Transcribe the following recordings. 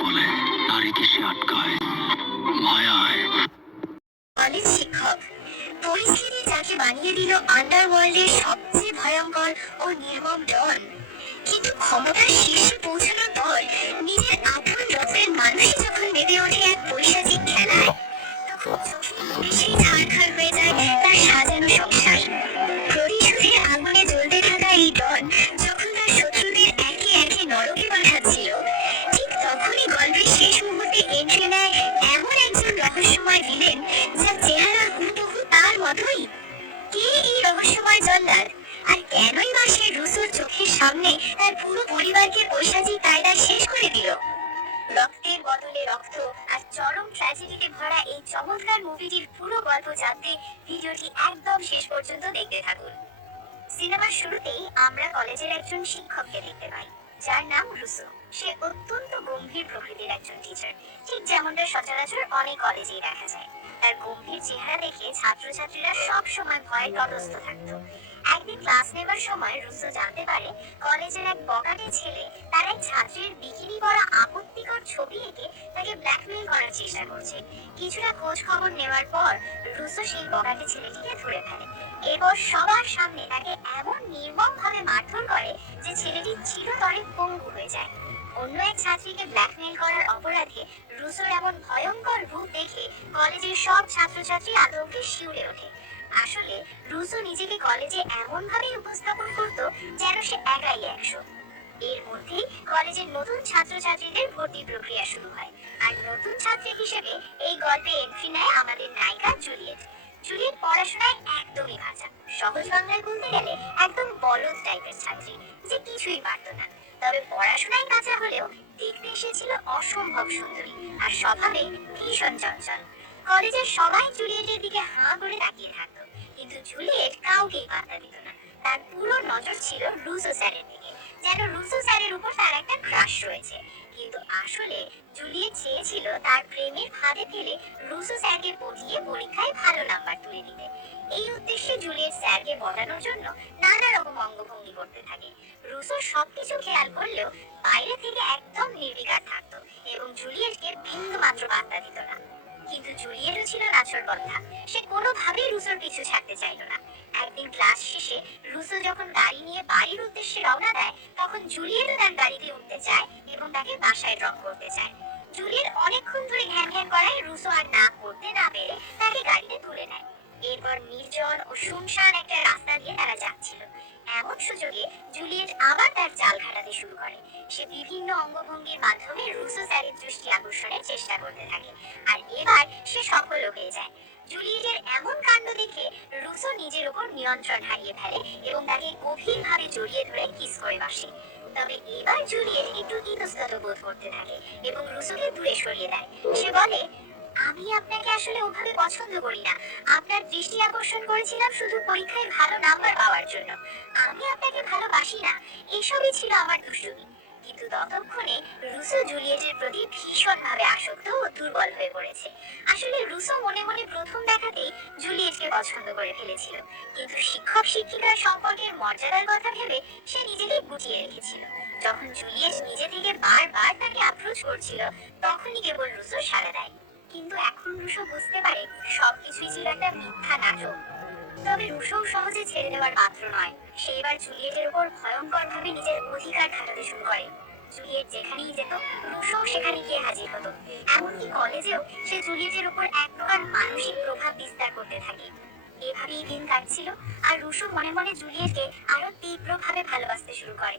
বলে, নারীকে সে আটকায় মায়ায়। কলেজ শিক্ষক পরিস্থিতি যাকে বানিয়ে দিল আন্ডারওয়ার্ল্ডের সবচেয়ে ভয়ঙ্কর ও নির্মম ডন। কিন্তু ক্ষমতার শীর্ষে পৌঁছানোর পর নিজের আপন রক্তের মানুষই যখন মেতে ওঠে এক পৈশাচিক খেলায়, তখন সেই ছারখার হয়ে যায় তার সাজানো সংসার। প্রতিশোধের আগুনে জ্বলতে থাকা এই ডন যখন তার শত্রুদের একে একে নরকে পাঠাচ্ছিল, ঠিক তখনই গল্পের শেষ মুহূর্তে এন্ট্রি নেয় এমন একজন রহস্যময় ভিলেন যার চেহারা হুবহু তার মতোই। কে এই রহস্যময় জল্লাদ, আর কেনই বা সে রুসোর চোখের সামনে তার পুরো পরিবারকে পৈশাচিক কায়দায় শেষ করে দিল? রক্তের বদলে রক্ত আর চরম ট্র্যাজেডিতে ভরা এই চমৎকার মুভিটির পুরো গল্প জানতে ভিডিওটি একদম শেষ পর্যন্ত দেখতে থাকুন। সিনেমার শুরুতেই আমরা কলেজের একজন শিক্ষককে দেখতে পাই, যার নাম রুসো। সে অত্যন্ত গম্ভীর প্রকৃতির একজন টিচার, ঠিক যেমনটা সচরাচর অনেক কলেজেই দেখা যায়। তার গম্ভীর চেহারা দেখে ছাত্রছাত্রীরা সব সময় ভয়ে তটস্থ থাকতো। একদিন ক্লাস নেবার সময় রুসো জানতে পারে কলেজের এক বখাটে ছেলে তার এক ছাত্রীর বিকিনি পরা আপত্তিকর ছবি এঁকে তাকে ব্ল্যাকমেইল করার চেষ্টা করছে। কিছুটা খোঁজ খবর নেওয়ার পর রুসো সেই বখাটে ছেলেটিকে ধরে ফেলে। এরপর সবার সামনে তাকে এমন নির্মম ভাবে মারধর করে যে ছেলেটি চিরতরে পঙ্গু হয়ে যায়। অন্য এক ছাত্রীকে ব্ল্যাকমেইল করার অপরাধে রুসোর এমন ভয়ঙ্কর রূপ দেখে কলেজের সব ছাত্রছাত্রী আতঙ্কে শিউরে ওঠে। আসলে রুসো নিজেকে কলেজে এমন ভাবে উপস্থাপন করত যেন সে একাই 100। এর মধ্যেই কলেজের নতুন ছাত্রছাত্রীদের ভর্তি প্রক্রিয়া শুরু হয়, আর নতুন ছাত্রী হিসেবে এই গল্পে এন্ট্রি নেয় আমাদের নায়িকা জুলিয়েট। জুলিয়েট পড়াশোনায় একদমই ভাজা, সহজ বাংলায় বলতে গেলে একদম বলদ টাইপের ছাত্রী, যে কিছুই পারত না। তবে পড়াশোনায় কাঁচা হলেও দেখতে এসেছিল অসম্ভব সুন্দরী, আর স্বভাবে ভীষণ চঞ্চল। কলেজের সবাই জুলিয়েটের দিকে হাঁ করে তাকিয়ে থাকতো, কিন্তু জুলিয়েট কাউকেই পাত্তা দিত না। তার পুরো নজর ছিল রুসো স্যারের দিকে, যেন রুসো স্যারের উপর তার একটা ক্রাশ রয়েছে। কিন্তু আসলে জুলিয়েট চেয়েছিল তার প্রেমের ফাঁদে ফেলে রুসো স্যারকে পটিয়ে পরীক্ষায় ভালো নাম্বার তুলে দিতে। এই উদ্দেশ্যে জুলিয়েট স্যারকে পটানোর জন্য নানা রকম অঙ্গভঙ্গি করতে থাকে। রুসো সবকিছু খেয়াল করলেও বাইরে থেকে একদম নির্বিকার থাকতো এবং জুলিয়েটকে বিন্দু মাত্র পাত্তা দিত না। কিন্তু জুলিয়েটও ছিল নাছোড়বান্দা, সে কোনোভাবেই রুসোর পিছু ছাড়তে চাইল না। একদিন ক্লাস শেষে রুসো যখন গাড়ি নিয়ে বাড়ির উদ্দেশ্যে রওনা দেয়, তখন জুলিয়েটও তার গাড়িতে উঠতে চায় এবং তাকে বাসায় ড্রপ করতে চায়। জুলিয়েট অনেকক্ষণ ধরে ঘ্যান ঘ্যান করায় রুসো আর না করতে না পেরে তাকে গাড়িতে তুলে নেয়। এরপর নির্জন ও শুনশান একটা রাস্তা দিয়ে তারা যাচ্ছিল। এমন সুযোগে জুলিয়েট আবার তার চাল খাটাতে শুরু করে। সে বিভিন্ন অঙ্গভঙ্গির মাধ্যমে রুসো স্যারের দৃষ্টি আকর্ষণের চেষ্টা করতে থাকে, আর এবার সে সফলও হয়ে যায়। জুলিয়েটের এমন কাণ্ড দেখে রুসো নিজের উপর নিয়ন্ত্রণ হারিয়ে ফেলে এবং তাকে গভীরভাবে জড়িয়ে ধরে কিস করে বসে। তবে এবার জুলিয়েট একটু ইতস্তত বোধ করতে থাকে এবং রুসোকে দূরে সরিয়ে দেয়। সে বলে, আমি আপনাকে আসলে ওভাবে পছন্দ করি না। আপনার দৃষ্টি আকর্ষণ করেছিলাম শুধু পরীক্ষায় ভালো নাম্বার পাওয়ার জন্য। আমি আপনাকে ভালোবাসি না, এসবই ছিল আমার দুষ্টুমি। কিন্তু ততক্ষণে রুসো জুলিয়েটের প্রতি ভীষণভাবে আসক্ত ও দুর্বল হয়ে পড়েছে। আসলে রুসো মনে মনে প্রথম দেখাতেই জুলিয়েটকে পছন্দ করে ফেলেছিল, কিন্তু শিক্ষক শিক্ষিকার সম্পর্কের মর্যাদার কথা ভেবে সে নিজেকে গুটিয়ে রেখেছিল। যখন জুলিয়েট নিজে থেকে বারবার তাকে অ্যাপ্রোচ করছিল, তখনই কেবল রুসো সাড়া দেয়। কিন্তু এখন রুসো বুঝতে পারে সবকিছুই ছিল একটা মিথ্যা নাটক। তবে রুসো সহজে ছেড়ে দেওয়ার পাত্র নয়। সে এবার জুলিয়েটের উপর ভয়ঙ্কর ভাবে নিজের অধিকার খাটাতে শুরু করে। জুলিয়েট যেখানেই যেত, রুসো সেখানে গিয়ে হাজির হতো। এমনকি কলেজেও সে জুলিয়েটের উপর এক প্রকার মানসিক প্রভাব বিস্তার করতে থাকে। এভাবেই দিন কাটছিল, আর রুসো মনে মনে জুলিয়েটকে আরো তীব্রভাবে ভালোবাসতে শুরু করে।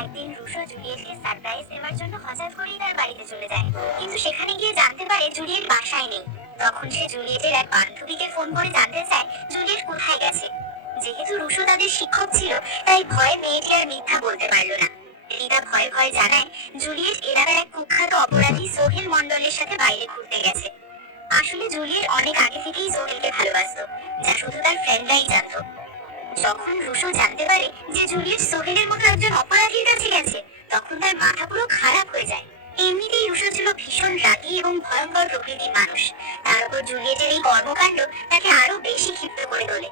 একদিন রুসো জুলিয়েটকে সারপ্রাইজ দেওয়ার জন্য হঠাৎ করেই তার বাড়িতে চলে যায়, কিন্তু সেখানে গিয়ে জানতে পারে জুলিয়েট বাসায় নেই। তখন সে জুলিয়েটের এক বান্ধবীকে ফোন করে জানতে চায় জুলিয়েট কোথায় গেছে। যেহেতু রুসো তাদের শিক্ষক ছিল, তাই ভয়ে মেয়েটি আর মিথ্যা বলতে পারল না। রিতা ভয়ে ভয়ে জানায় জুলিয়েট এলাকার এক কুখ্যাত অপরাধী সোহেল মন্ডলের সাথে বাইরে ঘুরতে গেছে। আসলে জুলিয়েট অনেক আগে থেকেই সোহেলকে ভালোবাসতো, যা শুধু তার ফ্রেন্ডরাই জানতো। যখন রুসো জানতে পারে যে জুলিয়েট সোহেলের মতো একজন অপরাধীর কাছে গেছে, তখন তার মাথা পুরো খারাপ হয়ে যায়। এমনিতেই রুসো ছিল ভীষণ রাগী এবং ভয়ঙ্কর প্রকৃতির মানুষ, তার উপর জুলিয়েটের এই কর্মকাণ্ড তাকে আরো বেশি ক্ষিপ্ত করে তোলে।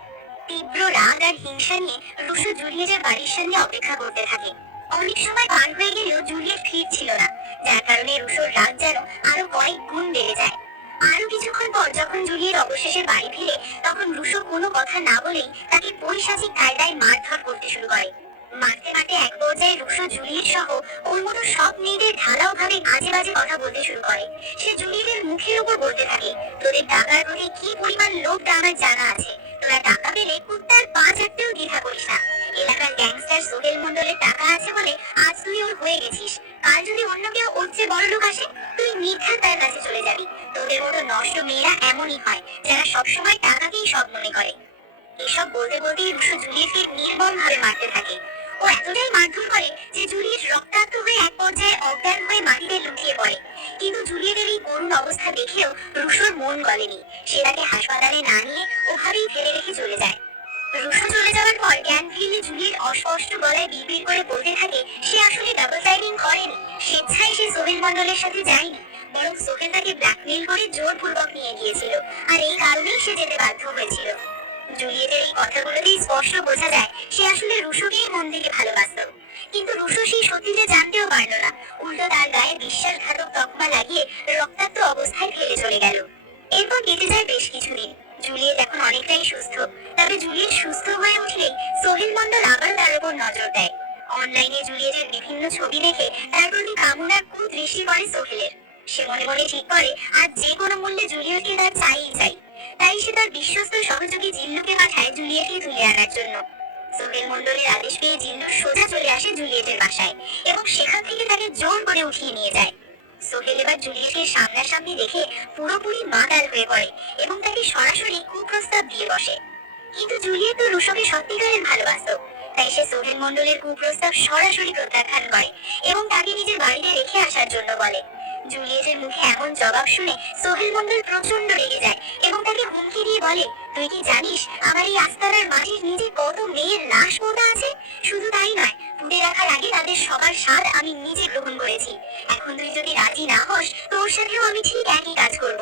তীব্র রাগ আর হিংসা নিয়ে রুসো জুলিয়েটের বাড়ির সামনে অপেক্ষা করতে থাকে। অনেক সময় পার হয়ে গেলেও জুলিয়েট ফিরছিল না, যার কারণে রুসো অবশেষে বাড়ি ফিরে তখন রুশো কোনো কথা না বলেই তাকে পৈশাচিক কায়দায় মারধর করতে শুরু করে। মারতে মারতে এক পর্যায়ে রুশো জুলিয়েট সহ ওর মতো সব মেয়েদের ঢালাও ভাবে আজে বাজে কথা বলতে শুরু করে। সে জুলিয়েটের মুখের উপর বলতে থাকে, তোদের টাকার প্রতি কি পরিমাণ লোভটা আমার জানা আছে। তোরা টাকা পেলে কুত্তার পা চাটতেও দ্বিধা করিস না। এলাকার গ্যাংস্টার সোহেল মন্ডলের টাকা আছে বলে আজ তুই ওর হয়ে গেছিস। কাল যদি অন্য কেউ ওর চেয়ে বড় লোক আসে, তুই নির্ঘাত তার কাছে চলে যাবি। তোদের মতো নষ্ট মেয়েরা এমনই হয়, যারা সবসময় টাকাকেই সব মনে করে। এসব বলতে বলতেই রুশো জুলিয়েটকে নির্মম ভাবে মারতে থাকে। ও এতটাই মারধর করে যে জুলিয়েট রক্তাক্ত হয়ে এক পর্যায়ে অজ্ঞান হয়ে মাটিতে লুটিয়ে পড়ে। কিন্তু জুলিয়েটের এই করুণ অবস্থা দেখেও রুশোর মন গলেনি। সে তাকে হাসপাতালে না নিয়ে ওভাবেই ফেলে রেখে চলে যায়। রুশো চলে যাওয়ার পর জ্ঞান ফিরলে জুলিয়েট অস্পষ্ট গলায় বিড়বিড় করে বলতে থাকে সে আসলে ডাবল সাইডিং করেনি। স্বেচ্ছায় সে সোহেল মন্ডলের সাথে যায়নি, বরং সোহেল তাকে ব্ল্যাকমেইল করে জোরপূর্বক নিয়ে গিয়েছিল, আর এই কারণেই সে যেতে বাধ্য হয়েছিল। জুলিয়েটের এই কথাগুলোতেই স্পষ্ট বোঝা যায় সে আসলে রুশোকেই মন থেকে ভালোবাসত। কিন্তু রুশো সেই সত্যিটা জানতেও পারল না, উল্টো তার গায়ে বিশ্বাসঘাতক তকমা লাগিয়ে রক্তাক্ত অবস্থায় ফেলে চলে গেল। এরপর কেটে যায় বেশ কিছুদিন। জুলিয়েট এখন অনেকটাই সুস্থ। তবে জুলিয়েট সুস্থ হয়ে উঠলেই সোহেল মন্ডল আবার তার উপর নজর দেয়। অনলাইনে জুলিয়েটের বিভিন্ন ছবি দেখে তার প্রতি কামনার কুদৃষ্টি পড়ে সোহেলের। সে মনে মনে ঠিক করে আজ যে কোনো মূল্যে জুলিয়েটকে তার চাইই চাই। তাই সে তার বিশ্বস্ত সহযোগী জিল্লুকে পাঠায় জুলিয়েটকে তুলে আনার জন্য। সোহেল মন্ডলের আদেশ পেয়ে জিল্লু সোজা চলে আসে জুলিয়েটের বাসায় এবং সেখান থেকে তাকে জোর করে উঠিয়ে নিয়ে যায়। সোহেল এবার জুলিয়েটকে সামনাসামনি দেখে পুরোপুরি মাতাল হয়ে পড়ে এবং তাকে সরাসরি কুপ্রস্তাব দিয়ে বসে। কিন্তু জুলিয়েট তো রুশোকে সত্যিকারের ভালোবাসত, তাই সে সোহেল মন্ডলের কুপ্রস্তাব সরাসরি প্রত্যাখ্যান করে এবং তাকে নিজের বাড়িতে রেখে আসার জন্য বলে। জুলিয়েটের মুখে এমন জবাব শুনে সোহেল মন্ডল প্রচন্ড রেগে যায় এবং তাকে হুমকি দিয়ে বলে, তুই কি জানিস আমার এই আস্তানার মাটির নিচে কত মেয়ের লাশ পোতা আছে? শুধু তাই নয়, পুড়ে রাখার আগে তাদের সবার স্বাদ আমি নিজে গ্রহণ করেছি। এখন তুই যদি রাজি না হস, তোর সাথেও আমি ঠিক একই কাজ করব।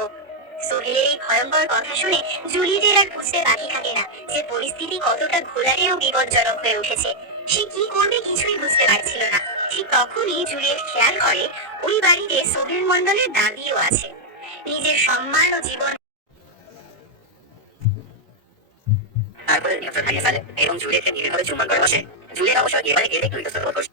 সোহেলের এই ভয়ঙ্কর কথা শুনে জুলিয়েটের আর বুঝতে বাকি থাকে না যে পরিস্থিতি কতটা ঘোলাটে ও বিপজ্জনক হয়ে উঠেছে। সে কি করবে কিছুই বুঝতে পারছিল না। ঠিক তখনই জুলিয়েট খেয়াল করে ওই বাড়িতে সোহেল মন্ডলের দাদিও আছে। নিজের সম্মান ও জীবন তারপরে নিয়ন্ত্রণ হারিয়ে ফেলে এবং জুলিয়েটকে নিবিড়ভাবে চুম্বন করে বসে। জুলিয়েট অবশ্য এবারে গিয়ে একটু ইতস্তত বোধ করছে।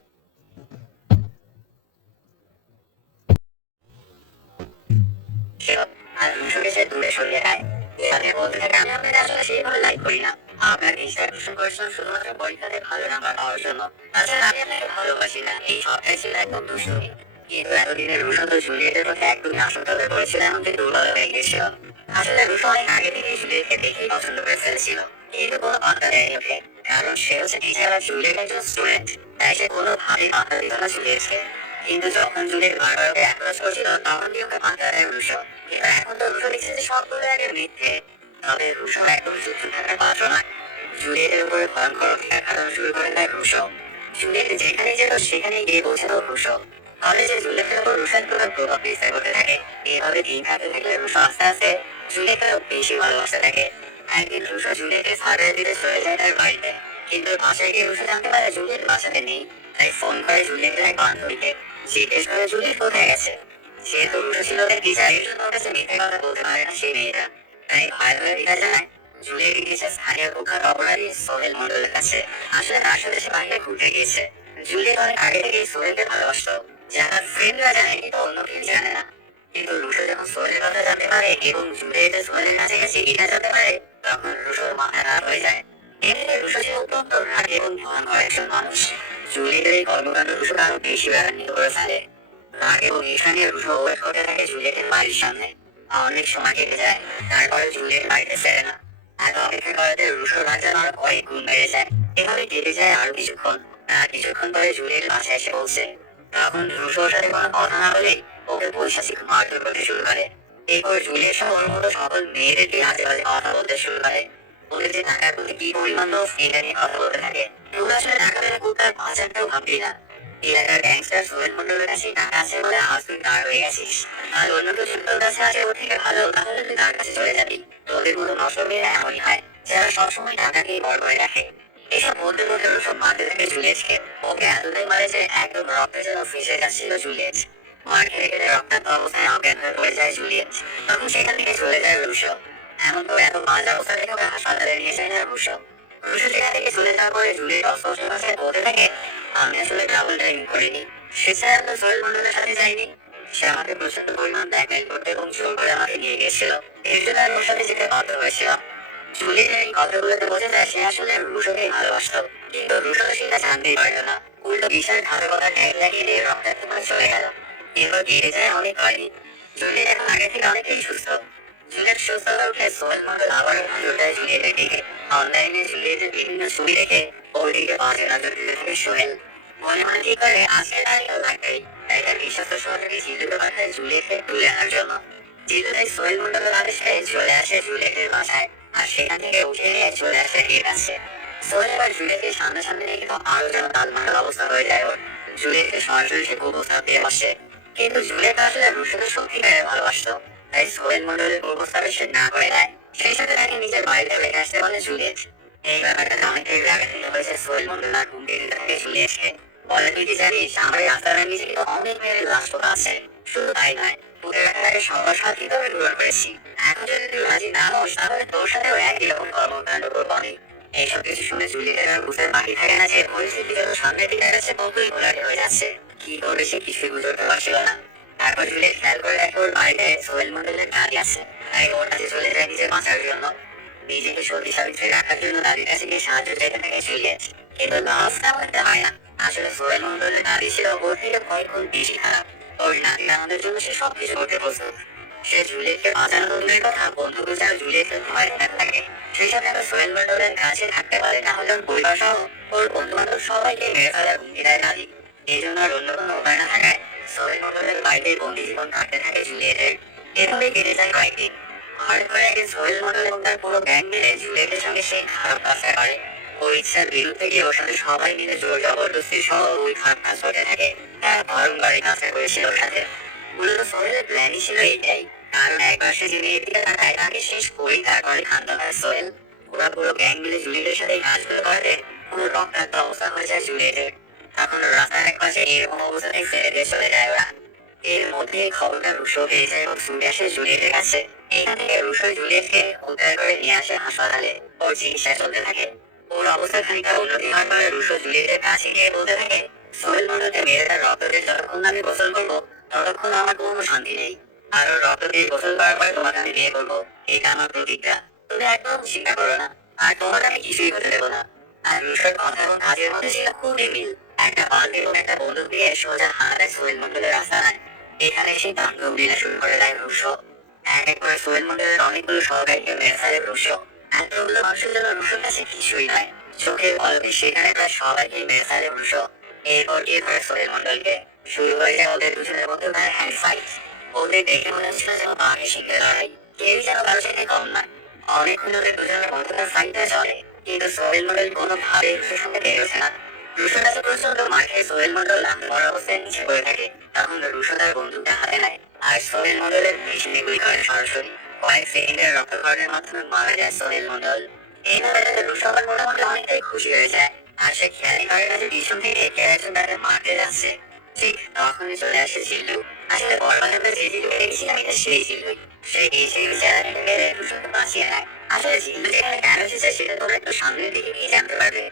আর রুশোকে সে দূরে সরিয়ে দেয়। সাথে বলতে থাকে, আমি আপনাকে আসলে সেইভাবে লাইক করি না। আপনাকে ইচ্ছা আকর্ষণ করেছিলাম শুধুমাত্র পরীক্ষাতে ভালো নাম্বার পাওয়ার জন্য। তাছাড়া আমি আপনাকে ভালোবাসি না। এই সবটাই ছিল একদম দুষ্টুমি। কিন্তু এতদিনে রুশো তো জুলিয়েটের প্রতি একদমই আসক্ত হয়ে পড়েছিল, এমনকি দুর্বল হয়ে গিয়েছিল। আসলে রুশো অনেক আগে থেকে জুলিয়েটকে দেখেই পছন্দ করে ফেলেছিল, কিন্তু কোনো পাত্তা দেয়নি ওকে। কারণ সে হচ্ছে টিচার আর জুলিয়েট একজন স্টুডেন্ট, তাই সে কোনোভাবেই পাত্তা দিত না জুলিয়েটকে। কিন্তু যখন জুলিয়েট বারবার ওকে অ্যাপ্রোচ করছিল তখন কি ওকে পাত্তা দেয় রুশো। কিন্তু এখন তো রুশো দেখছে যে সবগুলো আগে মিথ্যে। তবে রুশো একদম চুপ থাকার পাত্র নয়। জুলিয়েটের উপরে ভয়ঙ্কর অধিকার খাটানো শুরু করে দেয় রুশো। জুলিয়েট যেখানে যেত সেখানে গিয়ে পৌঁছাতো রুশো। কলেজে জুলিয়েটের উপর রুশোর প্রভাব বিস্তার করতে থাকে। এভাবে দিন কাটতে থাকলে রুশো আস্তে আস্তে জুলিয়েটকে বেশি ভালোবাসতে থাকে। একদিন রুশো জুলিয়েটকে সারপ্রাইজ দিতে চলে যায় তার বাড়িতে। কিন্তু বাসায় গিয়ে রুশো জানতে পারে জুলিয়েট বাসাতে নেই। তাই ফোন করে জুলিয়েটের এক বান্ধবীকে, জিজ্ঞেস করে জুলিয়েট কোথায় গেছে। যেহেতু রুশো ছিল ওদের টিচার, এই জন্য ওর কাছে মিথ্যে কথা বলতে পারে না সেই মেয়েটা। তাই ভয় ভয়ে টিকা জানায়। জুলিয়েট গিয়েছে স্থানীয় কুখ্যাত অপরাধী সোহেল মন্ডলের কাছে। আসলে তার সাথে সে বাইরে ঘুরতে গিয়েছে। জুলিয়েট অনেক আগে থেকেই সোহেলকে ভালোবাসতো, যারা ফ্রেন্ডরা জানে কিন্তু অন্য কেউ জানে না। কিন্তু রুশো যখন সোহেলের কথা জানতে পারে এবং জুলিয়েট সোহেলের কাছে গেছে এটা জানতে পারে, তখন রুশোর মাথা খারাপ হয়ে যায়। এমনিতে রুশো ছিল অত্যন্ত রাগ এবং ভয়ঙ্কর একজন মানুষ। জুলিয়েটের এই কর্মকাণ্ড রুশোকে আরো বেশি রাগান্বিত করে ফেলে। রাগ এবং ঈর্ষা নিয়ে রুশো ওয়েট করতে থাকে জুলিয়েটের বাড়ির সামনে। অনেক সময় কেটে যায়, তারপরে জুলিয়েট বাড়িতে ফেরে না। এত অপেক্ষা করাতে রুশোর রাগ যেন আরো কয়েক গুণ বেড়ে যায়। এভাবে কেটে যায় আরো কিছুক্ষণ। কিছুক্ষণ পরে জুলিয়েট বাসায় এসে বলছে। তখন রুশোর সাথে কোনো কথা না বলেই ওকে পৈশাচিক মারধর করতে শুরু করে। এরপর জুলিয়েট সহ ওর মতো সকল মেয়েদেরকে আজে বাজে কথা বলতে শুরু করে। ওদের যে টাকার প্রতি কি পরিমাণ লোভ এটা নিয়ে কথা বলতে থাকে। রুশো আসলে টাকা পেলে কুত্তার পাঁচারটাও ভাববি না। এলাকার গ্যাংস্টার সোহেল মন্ডলের কাছে টাকা আছে বলে আজ তুই দাঁড় হয়ে গেছিস। আর অন্য কেউ যদি তোর কাছে আসে ওর থেকে ভালো, তাহলে তুই তার কাছে চলে যাবি। তোদের মতো নষ্ট মেয়েরা এমনই হয়, যারা সবসময় টাকাকেই বড় করে রাখে। এসব বলতে বলতে রুশো মারতে থাকে জুলিয়েটকে। ওকে এতটাই মারে যে একদম রক্তের জন্য ফিসে যাচ্ছিল জুলিয়েট। মার খেয়ে খেলে রক্তাক্ত অবস্থায় অজ্ঞান হয়ে পড়ে যায় জুলিয়েট। তখন সেখান থেকে চলে যায় রুশো। এমন করে এত বাজে অবস্থা দেখে ওকে হাসপাতালে নিয়ে যায় না রুশো। রুশো সেখান থেকে চলে যাওয়ার পরে জুলির অস্ত্র ভাষায় বলতে থাকে, আমি আসলে ডাবল ড্রাইভিং করিনি, সে ছাড়া তো সোহেল মন্ডলের সাথে যাইনি। সে আমাকে প্রচন্ড পরিমাণ ব্ল্যাকমেইল করতে এবং জোর করে আমাকে নিয়ে গিয়েছিল, এর জন্য আমি ওর সাথে যেতে বাধ্য হয়েছিলাম। জুলির এই কথাগুলোতে বোঝা যায় সে আসলে রুশোকেই ভালোবাসতো, কিন্তু রুশো তো সেটা জানতেই পারতো না। উল্টো বিশ্বাসঘাতকতা ট্যাগ লাগিয়ে দিয়ে রক্তাক্ত করে চলে গেল। এরপর কেটে যায় অনেক কয়েকদিন। জুলি এখন আগের থেকে অনেকটাই সুস্থ। জুলিয়েট সুস্থ হয়ে উঠে সোহেল মন্ডল আবারও নজর দেয় জুলিয়েটের দিকে। অনলাইনে জুলিয়েটের বিভিন্ন ছবি দেখে ওর দিকে বাজে নজর দিতে থাকে সোহেল। মনে মনে ঠিক করে আজকে তারিখও লাগবেই, তাই তার বিশ্বস্ত সহযোগী জিল্লুকে পাঠায় জুলিয়েটকে তুলে আনার জন্য। জিল্লু তাই সোহেল মন্ডলের আদেশ পেয়ে চলে আসে জুলিয়েটের বাসায়, আর সেখান থেকে উঠে নিয়ে চলে আসে এর কাছে। সোহেল এবার জুলিয়েটকে সামনাসামনি দেখে তো আরো যেন তালমাটাল অবস্থা হয়ে যায় ওর। জুলিয়েটকে সরাসরি সে কুপ্রস্তাব দিয়ে বসে, কিন্তু জুলিয়েট আসলে রুশোকে সত্যিকারে ভালোবাসতো, তাই সোহেল মন্ডলের কুপ্রস্তাবে সে না করে দেয়। সেই সাথে তাকে নিজের বাড়িতে রেখে আসতে বলে জুলিয়েট। এই ব্যাপারটাতে অনেকটাই লাগাতে হয়েছে সোহেল মন্ডল আর হুমকি দিতে থাকে জুলিয়েটকে। বলে, তুই কি জানিস আমার রাস্তার নিচে কিন্তু অনেক মেয়ের লাশ পোতা আছে। শুধু তাই নয়, তোদের একেবারে সবার সাথে তবে গ্রহণ করেছি। এখন যদি তুই রাজি না হোস তাহলে তোর সাথেও একই রকম কর্মকাণ্ড করবো আমি। এইসব কিছু শুনে জুলিয়েটের আর বুঝতে বাকি থাকে না যে পরিস্থিতি যত সামনের দিকে যাচ্ছে ততই ঘোলাটে হয়ে যাচ্ছে। কি করবে সে কিছুই বুঝতে পারছিল না। তারপর জুলিয়েট খেয়াল করে দেখে ওর বাড়িতে সোহেল মন্ডলের দাদি আছে, তাই ওর কাছে চলে যায় নিজে বাঁচার জন্য। নিজেকে সতী সাবিত্রী রাখার জন্য দাদির কাছে গিয়ে সাহায্য চাইতে থাকে জুলিয়েট, কিন্তু লস তেমন একটা হয় না। আসলে সোহেল মন্ডলের দাদি ছিল ওর থেকে কয়েক গুণ বেশি খারাপ। ওর নাতি আমাদের জন্য সে সবকিছু করতে প্রস্তুত। সে জুলিয়েটকে বাঁচানো দূরের কথা, বন্ধুকে ছাড়া জুলিয়েটকে ভয় পেতে থাকে। সেই সাথে সোহেল মন্ডলের কাছে থাকতে পারে না হলে ওর পরিবার সহ ওর বন্ধু বান্ধব সবাইকে মেরে ফেলার হুমকি দেয় দাদি। এই জন্য আর অন্য কোনো উপায় না থাকায় সোহেল মন্ডলের বাড়িতে বন্দি জীবন কাটতে থাকে জুলিয়েটের। এভাবে কেটে যায় কয়েকদিন। হঠাৎ করে একদিন সোহেল মন্ডল এবং তার পুরো গ্যাং মিলে জুলিয়েটের সঙ্গে সেই খারাপ কাজটা করে। ওর ইচ্ছার বিরুদ্ধে গিয়ে ওর সাথে সবাই মিলে জোর জবরদস্তি সহ ওই খারাপ কাজ করতে থাকে। তারা বারংবার এই কাজটা করেছিল ওর সাথে। মূলত সোহেলের প্ল্যানই ছিল এইটাই, কারণ একবার সে যদি এর দিকে তাকায় তাকে শেষ করেই তারপরে ক্ষান্ত হয় সোহেল। ওরা পুরো গ্যাং মিলে জুলিয়েটের সাথে এই কাজগুলো করাতে পুরো রক্তাক্ত অবস্থা হয়ে যায় জুলিয়েটের। তখন রাস্তার এক পাশে এরকম অবস্থায় ফেলে দিয়ে চলে যায় ওরা। এর মধ্যে খবরটা রুশো পেয়ে যায় এবং ছুটে আসে জুলিয়েটের কাছে। এখান থেকে রুশো জুলিয়েটকে উদ্ধার করে নিয়ে আসে হাসপাতালে। ওর চিকিৎসা চলতে থাকে। ওর অবস্থা খানিকটা উন্নতি হওয়ার পরে রুশো জুলিয়েটের কাছে গিয়ে বলতে থাকে, সোহেল মন্ডলকে মেরে তার রক্ত দিয়ে যতক্ষণ না আমি গোসল করবো ততক্ষণ আমার কোনো শান্তি নেই। আর ওর রক্ত দিয়ে গোসল করার পরে তোমাকে আমি বিয়ে করবো, এটা আমার প্রতিজ্ঞা। তুমি একদম চিন্তা করো না, আর তোমাকে আমি কিছুই হতে দেবো না। আর রুশোর কথা এবং কাজের মধ্যে ছিল খুবই মিল। একটা বালতি এবং একটা বন্দুক দিয়ে সোজা হানাদার সোহেল মন্ডলের রাস্তায়। এখানে সেই তাণ্ডব লীলা শুরু করে দেয় রুশো। এক এক করে সোহেল মন্ডলের অনেকগুলো সহকারীকে মেরে ফেলে রুশো। এতগুলো মানুষের জন্য রুশোর কাছে কিছুই নয়। চোখের পলকে সেখানে প্রায় সবাইকে মেরে ফেলে রুশো। এরপর কি করে সোহেল মন্ডলকে শুরু হয়ে যায় ওদের দুজনের মধ্যে হ্যান্ড ফাইট। ওদের দেখে মনে হচ্ছিল যেন বাঘের সঙ্গে লড়াই, কেউ যেন কারো সাথে কম নয়। অনেকক্ষণ ওদের দুজনের মধ্যে ফাইটটা চলে, কিন্তু সোহেল মন্ডল কোনোভাবে রুশোর সঙ্গে বেরোচ্ছে না। রুশোর কাছে প্রচন্ড মাঠে সোহেল মন্ডল লাফ মারা অবস্থায় নিচে পড়ে থাকে। তখন রুশো তার বন্দুকটা হাতে নেয় আর সোহেল মন্ডলের পেছনে গুলি করে সরাসরি। কয়েক সেকেন্ডের রক্তক্ষরণের মাধ্যমে মারা যায় সোহেল মন্ডল। এইভাবে রুশো আবার মোটামুটি অনেকটাই খুশি হয়ে যায়, আর সে খেয়ালি করে না যে পিছন থেকে কে একজন তাকে মারতে যাচ্ছে। ঠিক তখনই চলে আসে জিল্লু। আসলে বড়বাজার যে জিল্লুকে দেখেছিলাম এটা সেই জিল্লুই। সে এসে চেহারাটাকে মেরে রুশোকে বাঁচিয়ে নেয়। আসলে জিল্লু যেখানে কেন এসেছে সেটা তোমরা একটু সামনের দিকে গিয়ে জানতে পারবে।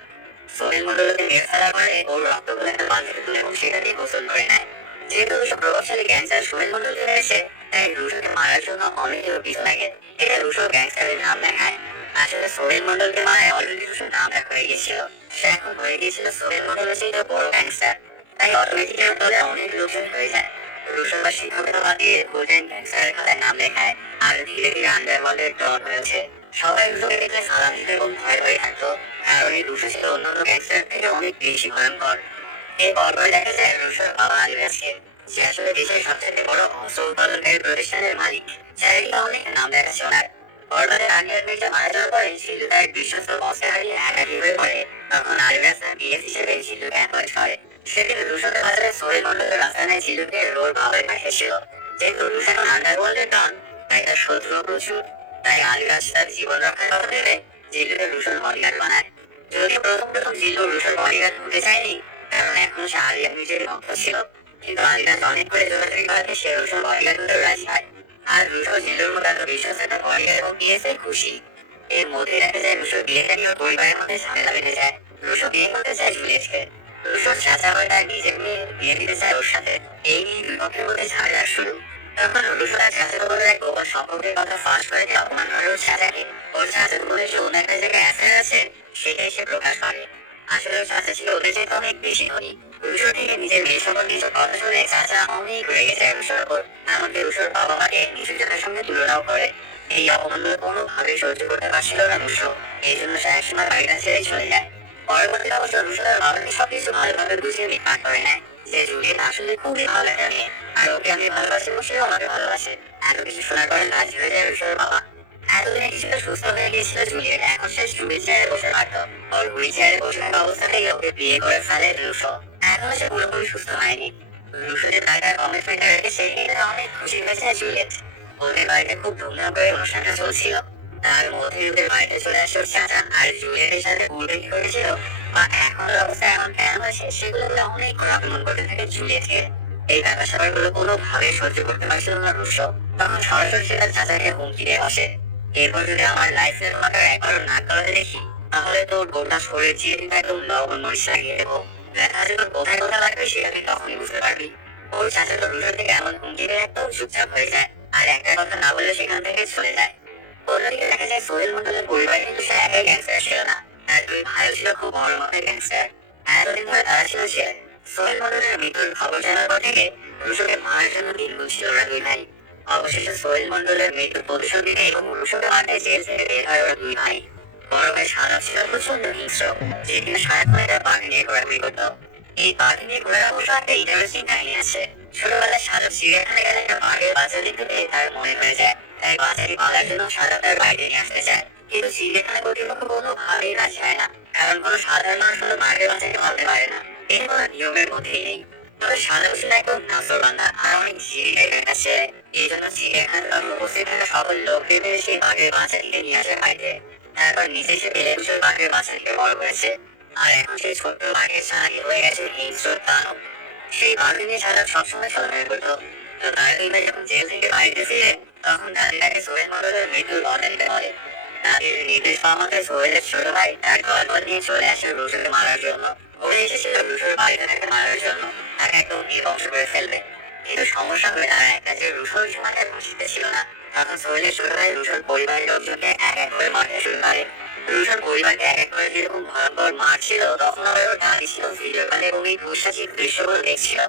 সোহেল মন্ডলকে মেরে ফেলার পরে ওর রক্তগুলো একটা বালতিতে তুলে এবং সেটা দিয়ে গোসল করে নেয়। যেহেতু রুশো প্রভাবশালী গ্যাংস্টার সোহেল মন্ডলকে মেরেছে, তাই রুশোকে মারার জন্য অনেকের পিছু লাগে। এটা রুশো গ্যাংস্টারের নাম দেখায়। আসলে সোহেল মন্ডলকে মারায় অলরেডি রুশোর নাম দেখা হয়ে গিয়েছিল। সে এখন হয়ে গিয়েছিল সোহেল মন্ডলের চেয়ে বড় গ্যাংস্টার, তাই অটোমেটিক এর দলে অনেক লোকজন হয়ে যায়। রুশো বা শিক্ষকতা বাদ দিয়ে গোল্ডেন গ্যাংস্টারের খাতায় নাম লেখায়, আর ধীরে ধীরে আন্ডারওয়ার্ল্ডের ডন হয়েছে। সবাই রুশোকে দেখলে সালাম দিতে এবং ভয় ভয়ে থাকতো, কারণ এই রুশো ছিল অন্যান্য গ্যাংস্টার থেকে অনেক বেশি ভয়ঙ্কর। এরপর দেখা যায় রুশোর বাবা আলিরাজকে, যে আসলে দেশের সবচেয়ে বড় অস্ত্র উৎপাদনকারী প্রতিষ্ঠানের মালিক। চারিদিকে অনেক নাম দেখাচ্ছে ওনার। বরবাদে আলিরাজ মির্জা মারা যাওয়ার পরে জিল্লু তার বিশ্বস্ত বসকে হারিয়ে একাকী হয়ে পড়ে। তখন আলিরাজ তার বিএস হিসেবে জিল্লুকে অ্যাপয়েন্ট করে। সেদিন রুশোদের বাজারে সোহেল মন্ডলের রাস্তা নেয় জিল্লুকে রোল ভাবে পাঠিয়েছিল। যেহেতু রুশো এখন আন্ডারওয়ার্ল্ডের ডন, তাই তার শত্রুও প্রচুর। তাই আলিরাজ তার জীবন রক্ষার কথা ভেবে জিল্লুকে রুশোর বডিগার্ড বানায়। যদিও প্রথম প্রথম জিল্লু রুশোর বডিগার্ড হতে চায়নি, কারণ এখনো সে আলিয়া নিজের ভক্ত ছিল। কিন্তু আলিরাজ অনেক করে জোরাজুরি করাতে সে রুশোর বডিগার্ড হতে রাজি হয়। আর রুশো জিলোর মতো এত বিশ্বস্ত করে এবং পিএসএ খুশি। এর মধ্যে দেখা যায় রুশোর বিয়েটা নিয়ে ওর পরিবারের মধ্যে ঝামেলা বেঁধে যায়। রুশো বিয়ে করতে চায় জুলিয়েটকে। রুশোর চাচা হয় তার নিজের মেয়ে বিয়ে দিতে চায় ওর সাথে। এই নিয়ে দুই পক্ষের মধ্যে ঝামেলা শুরু। তখন রুশো তার চাচাতো বোনের এক গোপন সম্পর্কের কথা ফাঁস করে দিয়ে অপমান করে ওর চাচাকে। ওর চাচাতো বোনের যে অন্য একটা জায়গায় অ্যাফেয়ার আছে সেটাই সে প্রকাশ করে। আসলে ওর চাচা ছিল ওদের চাইতে অনেক বেশি ধনী। রুশো থেকে নিজের মেয়ে সম্পর্কে এসব কথা শুনে চাচা অনেক রেগে যায় রুশোর ওপর। এমনকি রুশোর বাবা মাকে নিচু জনের সঙ্গে তুলনাও করে। এই অপমানগুলো কোনোভাবেই সহ্য করতে পারছিল না রুশো। এই জন্য সে একসময় বাড়িটা ছেড়ে চলে যায়। পরবর্তীতে অবশ্য রুশো তার বাবাকে সবকিছু ভালোভাবে বুঝিয়ে বিজ্ঞান করে নেয় যে জুলিয়েট আসলে খুবই ভালো একটা মেয়ে, আর ওকে আমি ভালোবাসি এবং সেও আমাকে ভালোবাসে। এত কিছু শোনার পরে রাজি হয়ে যায় রুশোর বাবা। এতদিনে কিছুটা সুস্থ হয়ে গিয়েছিল জুলিয়েট, এখন সে হুইল চেয়ারে বসে পারত। ওর হুইল চেয়ারে বসে থাকা অবস্থাতেই ওকে বিয়ে করে ফেলে রুশো। এখনো সে পুরোপুরি সুস্থ হয়নি। রুশো যে তার কমিটমেন্টটা রেখেছে এটা অনেক খুশি হয়েছে জুলিয়েট। ওদের বাড়িতে খুব ধুমধাম করে অনুষ্ঠানটা চলছিল। তার মধ্যে ওদের বাড়িতে চলে আসে ওর চাচা, আর জুলিয়েটের সাথে পূর্বে কি করেছিল বা এখনের অবস্থা এমন কেন হয়েছে সেগুলো অনেক করে অপমান করতে থাকে জুলিয়েটকে। এই ব্যাপার স্যাপারগুলো কোনোভাবে সহ্য করতে পারছিল না রুশো। তখন সরাসরি সে তার চাচাকে হুমকি দিয়ে বসে, এরপর যদি আমার লাইফে তোমাকে একবারও নাক গলাতে দেখি তাহলে তোর গোটা শরীর চিয়ে দিতে একদম লবণ মরিচ লাগিয়ে দেবো। দেখা যাবে তোর কোথায় কোথায় লাগবে সেটা তুই তখনই বুঝতে পারবি। ওর চাচা তো রুশো থেকে এমন হুমকি দিয়ে একদম চুপচাপ হয়ে যায়, আর একটা কথা না বলে সেখান থেকে চলে যায়। অন্যদিকে দেখা যায় সোহেল মন্ডলের পরিবার কিন্তু সে একাই গ্যাংস্টার ছিল না, তার দুই ভাইও ছিল খুব বড় মাপের গ্যাংস্টার। এতদিন ধরে তারা ছিল সে। সোহেল মন্ডলের মৃত্যুর খবর জানার পর থেকে রুশোকে মারার জন্য দিন গুনছিল ওরা দুই ভাই। অবশেষে সোহেল মন্ডলের মৃত্যুর প্রতিশোধ নিতে এবং রুশোকে মারতে জেল থেকে বের হয় ওরা দুই ভাই। বড় ভাই সাদা ছিল প্রচন্ড হিংস্র, যে কিনা সারাক্ষণ একটা বাঘ নিয়ে ঘোরাঘুরি করতো। এই বাঘ নিয়ে ঘোরার অবশ্য একটা ইন্টারেস্টিং কাহিনী আছে। ছোটবেলায় সাদা চিড়িয়াখানায় গেলে একটা বাঘের বাচ্চা দেখতে পেয়ে তার মনে হয়ে যায়, তাই বাচ্চাকে পালার জন্য সাদা তার বাইরে নিয়ে আসতে চায়। কিন্তু চিড়িয়াখানা কর্তৃপক্ষ কোনোভাবেই রাজি হয় না, কারণ কোনো সাধারণ মানুষ হলো বাঘের বাচ্চাকে পালতে পারে না। এর কোনো নিয়মের মধ্যেই নেই। তবে সাদা ছিল একদম নাসরবান্দা আর অনেক জিরি টাইপের কাছে। এই জন্য চিড়িয়াখানার উপস্থিত থাকা সকল লোকদের সেই বাঘের বাচ্চাটিকে নিয়ে আসে বাড়িতে। তারপর নিজে সে পেলে বছর বাঘের বাচ্চাটিকে বড় করেছে, আর এখন সেই ছোট্ট বাঘের সাহায্যে হয়ে গেছে হিংস্র দানব। সেই বাঘ নিয়ে সাদা সবসময় চলাফেরা করতো। তো তারা দুই ভাই যখন জেল থেকে বাড়িতে ফিরে তখন তাদের তাকে সোহেল মন্ডলের মৃত্যুর কথা দিতে বলে। তাদের নির্দেশ পাওয়া মাত্র সোহেলের ছোট ভাই তার দলবল নিয়ে চলে আসে রুশোকে মারার জন্য। ওরা এসেছিল রুশোর বাড়িতে তাকে মারার জন্য, তাকে একদম নির্বংশ করে ফেলবে। কিন্তু সমস্যা হয়ে দাঁড়ায় একটা যে রুশোর মাথায় খুশিতে ছিল না। তখন সোহেলের ছোট ভাই রুশোর পরিবারের লোকজনকে এক এক করে মারতে শুরু করে। রুশোর পরিবারকে এক এক করে যেরকম ভয়ঙ্কর মারছিল তখন আবার ওর দাদি ছিল ভিডিও কলে এবং এই পৈশাচিক দৃশ্যগুলো দেখছিল।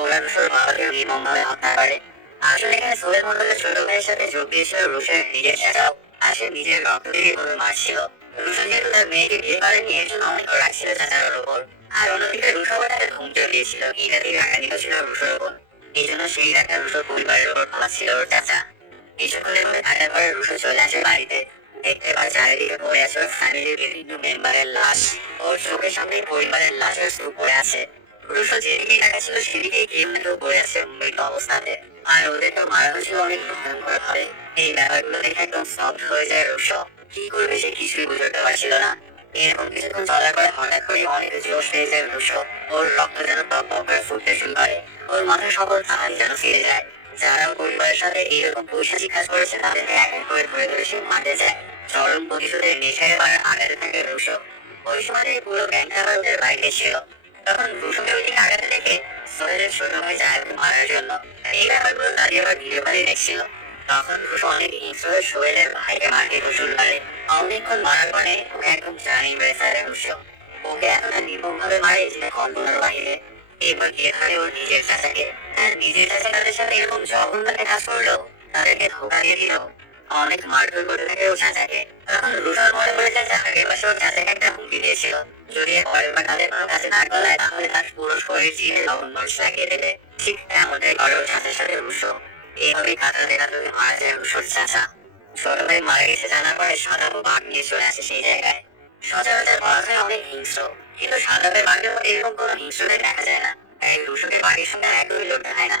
ওরা রুশোর বাবাকে নির্মমভাবে হত্যা করে। আসলে এখানে সোহেল মন্ডলের ছোট ভাইয়ের সাথে যোগ দিয়েছিল রুশোর নিজের চাচাও, আর সে নিজের রক্ত দিয়ে ওদের মারছিল। রুশো যেহেতু তার মেয়েকে বিয়ে করেনি এর জন্য অনেক রাগ ছিল চাচার ওপর। আর অন্যদিকে রুশো তাকে ঘুমতে দিয়েছিল, ইটা দিয়ে রাগান্বিত ছিল রুশোর ওপর। এই জন্য সেই রাগটা রুশোর পরিবারের ওপর পাচ্ছিল ওর চাচা। কিছুক্ষণের মধ্যে থাকার পরে রুশো চলে আসে বাড়িতে। দেখতে পায় চারিদিকে পড়ে আছে ওর ফ্যামিলির বিভিন্ন মেম্বারের লাশ। ওর চোখের সামনে পরিবারের লাশের স্তূপ পড়ে আছে। রুশো যেদিকে তাকাচ্ছিল সেদিকেই কেউ না কেউ পড়ে আছে মৃত অবস্থাতে, আর ওদের তো মারা হয়েছিল অনেক ভয়ঙ্কর ভাবে। এই ব্যাপারগুলো দেখে একদম স্তব্ধ হয়ে যায় রুশো। কি করবে সে কিছুই বুঝতে পারছিল না। এরকম কিছুক্ষণ চলার পরে হঠাৎ করে অনেক জোশ পেয়ে যায় রুশো। ওর রক্ত যেন টক টক করে ফুটতে শুরু করে। ওর মাথায় সকল তাড়াতাড়ি যেন ফিরে যায়। যারা পরিবারের সাথে এইরকম পৈশাচিক কাজ করেছে তাদেরকে এক এক করে ধরে ধরে সে মারতে যায়। চরম প্রতিশোধের নেশায় এবার আগাতে থাকে রুশো। ওই সময় পুরো গ্যাংটা আবার ওদের বাইরে ছিল। তখন রুশোকে ওইদিকে আগাতে দেখে সোহেলের ছোট ভাই যায় ওকে মারার জন্য। এই ব্যাপারগুলো দাঁড়িয়ে আবার ভিডিও করে দেখছিল। তখন রুশো অনেক হিংস্র হয়ে সোহেলের ভাইকে মারতে শুরু করে। অনেকক্ষণ মারার পরে ওকে একদম জানি মেরে ফেলে রুশো। ওকে এতটা নির্মমভাবে মারে যে কল্পনার বাইরে। এবার গিয়ে ধরে ওর নিজের চাচাকে। আর নিজের চাচা তাদের সাথে এরকম জঘন্যভাবে কাজ করলো, তাদেরকে ধোকা দিয়ে দিল। অনেক মারধর করতে থাকে ওর চাচাকে। তখন রুশোর মনে পড়ে যায় আগের বছর ওর চাচাকে একটা হুমকি দিয়েছিল, যদি পরের বার তাদের কোনো কাছে না গলায় তাহলে তার পুরো শরীর চিরে লবণ মরিচ লাগিয়ে দেবে। ঠিক তেমনটাই করে ওর চাচার সাথে রুশো। এইভাবেই কাটাতে কাটাতে মারা যায় রুশোর চাচা। ছোট ভাই মারা গেছে জানার পরে সাদাবু বাঘ নিয়ে চলে আসে সেই জায়গায়। সচরাচর বলা যায় অনেক হিংস্র, কিন্তু সাদাবের বাঘের মধ্যে এরকম কোনো হিংস্রতা দেখা যায় না। তাই রুশোকে বাঘের সঙ্গে একদমই লড়তে হয় না।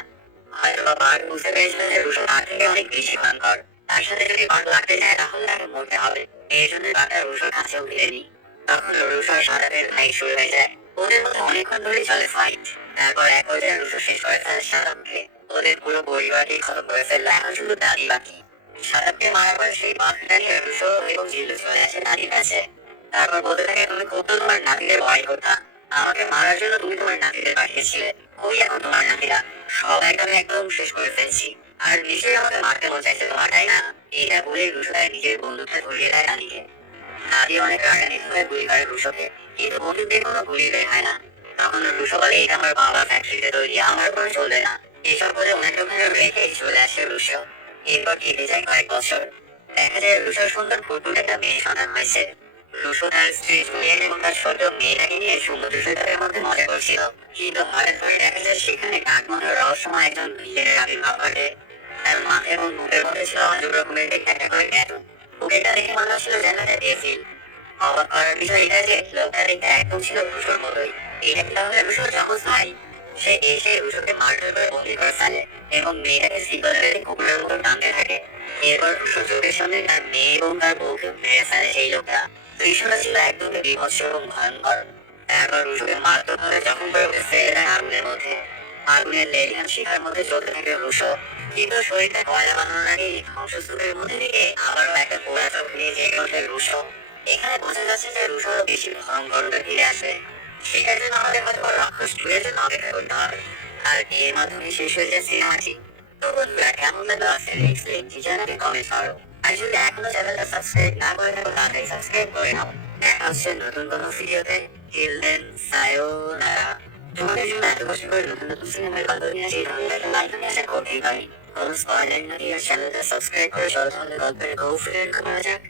হয়তো বা বাঘ বুঝতে পেরেছিল যে রুশো তার থেকে অনেক বেশি ভয়ঙ্কর। তার সাথে যদি বাঘ লাগতে যায় তাহলে তাকে মরতে হবে। এই জন্য বাঘটা রুশোর কাছেও ভিড়েনি। তখন রুশো আর সাদাবের ফাইট শুরু হয়ে যায়। ওদের মধ্যে অনেকক্ষণ ধরেই চলে ফাইট। তারপর এক পর্যায়ে রুশো শেষ করে ফেলে সাদাবকে। ওদের পুরো পরিবারকে খতম করে ফেললো, এখন শুধু দাদি বাকি। সারাপকে মারার পর সেই পাখিটা নিয়ে রুশো এবং জিল্লু চলে আসে দাদির কাছে। তারপর বলতে থাকে, তুমি কত তোমার নাতিদের ভয় করতা, আমাকে মারার জন্য তুমি তোমার নাতিদের পাঠিয়েছিলে, ওই এখন তোমার নাতিরা সব একদম শেষ করে ফেলছি। আর নিশ্চয়ই আমাকে মারতে মন চাইছে তোমার, তাই না? এটা বলে রুশো তার নিজের বন্দুকটা ধরিয়ে দেয় দাদিকে। দাদি অনেক রাগান্বিত হয়ে গুলি করে রুশোকে, কিন্তু বন্দুক দিয়ে কোনো গুলি বের হয় না। তখন রুশো বলে, এটা আমার বাবা ফ্যাক্টরিতে তৈরি, আমার উপর চলবে না। এসব করে ওনাকে ওখানে রেখে চলে আসে রুশো। এরপর কেটে যায় কয়েক বছর। দেখা যায় রুশোর সুন্দর ফুটফুটে একটা মেয়ে সন্তান হয়েছে। রুশো তার স্ত্রী জুলিয়েট এবং তার ছোট মেয়েটাকে নিয়ে সমুদ্র সৈকতের মধ্যে মজা করছিল, কিন্তু হঠাৎ করে দেখা যায় সেখানে কাঠমান্ডার রহস্যময় একজন ভিলেনের আবির্ভাব ঘটে। তার মাথা এবং মুখের মধ্যে ছিল অজব রকমের দেখতে একটা করে ট্যাটু। বুকেটা দেখে মনে হচ্ছিল যেন একটা ডেভিল। অবাক করার বিষয় এটা যে লোকটা দেখতে একদম ছিল রুশোর মতোই। এটা কি তাহলে রুশোর যমজ ভাই? সে এসে রুশোকে মারধর করে বন্দি করে ফেলে এবং মেয়েটাকে সিগন্যাল বেঁধে কুকুরের মতো টানতে থাকে। এরপর রুশো চোখের সামনে তার মেয়ে এবং তার বউকে মেরে ফেলে সেই লোকটা। দৃশ্যটা ছিল একদমই বীভৎস এবং ভয়ঙ্কর। তারপর রুশোকে মারাত্মকভাবে জখম করে ওকে ফেলে দেয় আগুনের মধ্যে। আগুনের লেলিহান শিখার মধ্যে চলতে থাকে রুশো, কিন্তু শরীরটা কয়লা বানানোর আগে ধ্বংসস্তূপের মধ্যে থেকে আবারও একটা পোড়া চোখ নিয়ে জেগে ওঠে রুশো। এখানে বোঝা যাচ্ছে যে রুশো বেশি ভয়ঙ্কর রূপে ফিরে আসবে। সেটার জন্য আমাদের হয়তো রাক্ষস টুয়ের জন্য অপেক্ষা করতে হবে। আর এর মাধ্যমে শেষ হয়ে যায় সিনেমাটি। তো বন্ধুরা, কেমন লাগলো আজকের এক্সপ্লেইনটি জানাতে কমেন্ট করো। আর যদি এখনো চ্যানেলটা সাবস্ক্রাইব না করে থাকো তাড়াতাড়ি সাবস্ক্রাইব করে নাও। দেখা হচ্ছে নতুন কোনো ভিডিওতে। টিল দেন, সায়োনারা। তোমাদের জন্য এত কষ্ট করে নতুন নতুন সিনেমার গল্প নিয়ে আসি, তাহলে একটা লাইক আমি আশা করতেই পারি। কোনো স্পয়লার না দিয়ে চ্যানেলটা সাবস্ক্রাইব করে চলো তাহলে গল্পের গল্পের করা যাক।